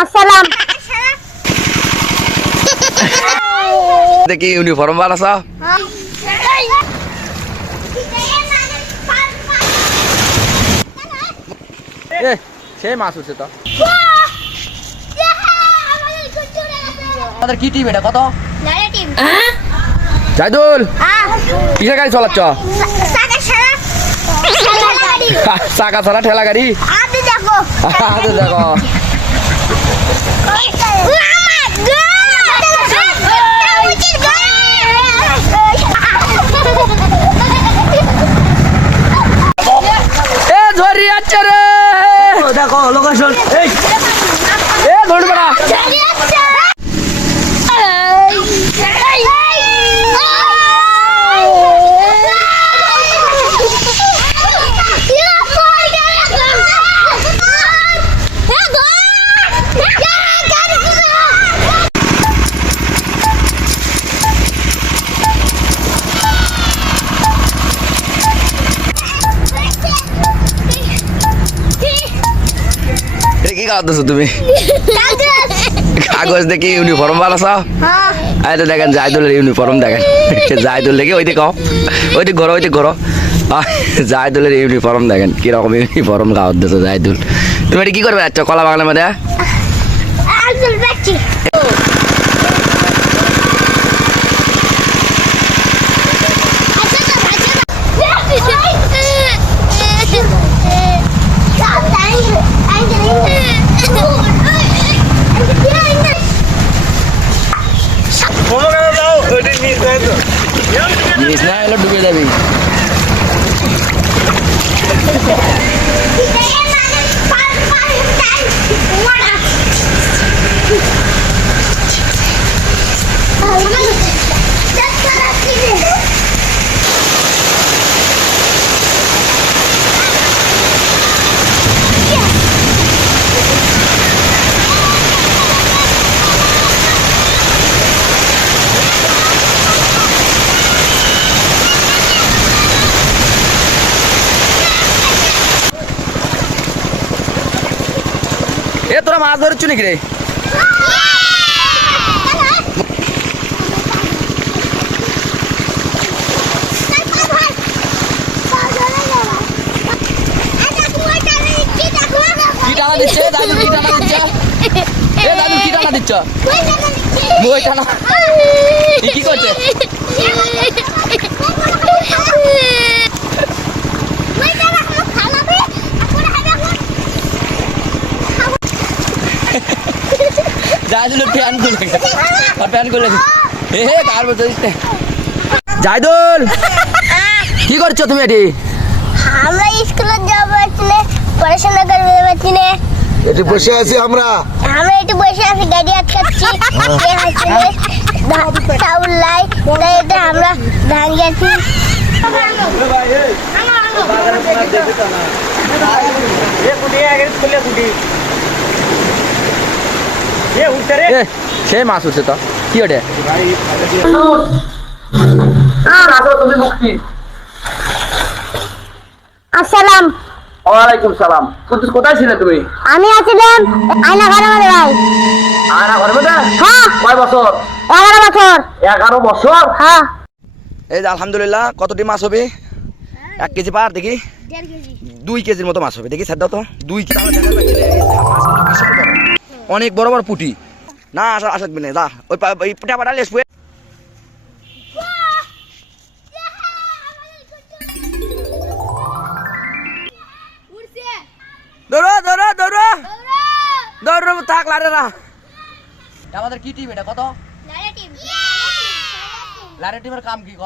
আসসালাম। দেখি ইউনিফর্ম বানাছ সে মাছ উঠছে তো আমাদের কি টিম এটা কত জাইদুল কিসের গাড়ি চালাচ্ছ চাকা ছাড়া ঠেলা গাড়ি দেখো দেখো লোকেশন ধরবে না কি খাওয়াতেছো তুমি কাগজ দেখি ইউনিফর্ম বানাছ এই তো দেখেন জাইদুলের ইউনিফর্ম দেখেন জাইদুল দেখি ওই দিকে ঘরো জাইদুলের ইউনিফর্ম দেখেন কিরকম ইউনিফর্ম খাওয়াতেছো জাইদুল তুমি এটা কি করবে যাচ্ছ কলা বাগানের মধ্যে ডুবে যাবি এ তোরা মাছ ধরছ নাকি রে কি টানা দিচ্ছে দাদু কি টানা দিচ্ছে দাদু কি টানা দিচ্ছ বই টানা কি করছে জাইদুল ফ্যান খুলে কার বলতে জাইদুল কি করছো তুমি এটি আমরা স্কুলে যাবো পড়াশোনা করবো এটি বসে আছি আমরা একটু বসে আছি গাড়ি আটকাচ্ছি চাউল লাই এটা আমরা ধান গেছি সে মাছ উঠছে তো কি ওটা আসসালাম ওয়ালাইকুম সালাম কোথায় ছিলে তুমি আমি আছিলাম আয়না ঘরের মধ্যে ভাই আয়না ঘরের মধ্যে হ্যাঁ কয় বছর 11 বছর 11 বছর হ্যাঁ এই যে আলহামদুলিল্লাহ কতটি মাছ হবে 1 কেজি পার দেখি 2 কেজির মতো মাছ হবে দেখি ছাড় দাও তো 2 কেজি অনেক বড় বড় পুঁটি না আসবে না যা ওই পুঁটা পাটা লেস দৌড় থাক লারে না আমাদের কি টিম এটা কত লারে টিমের কাম কি ক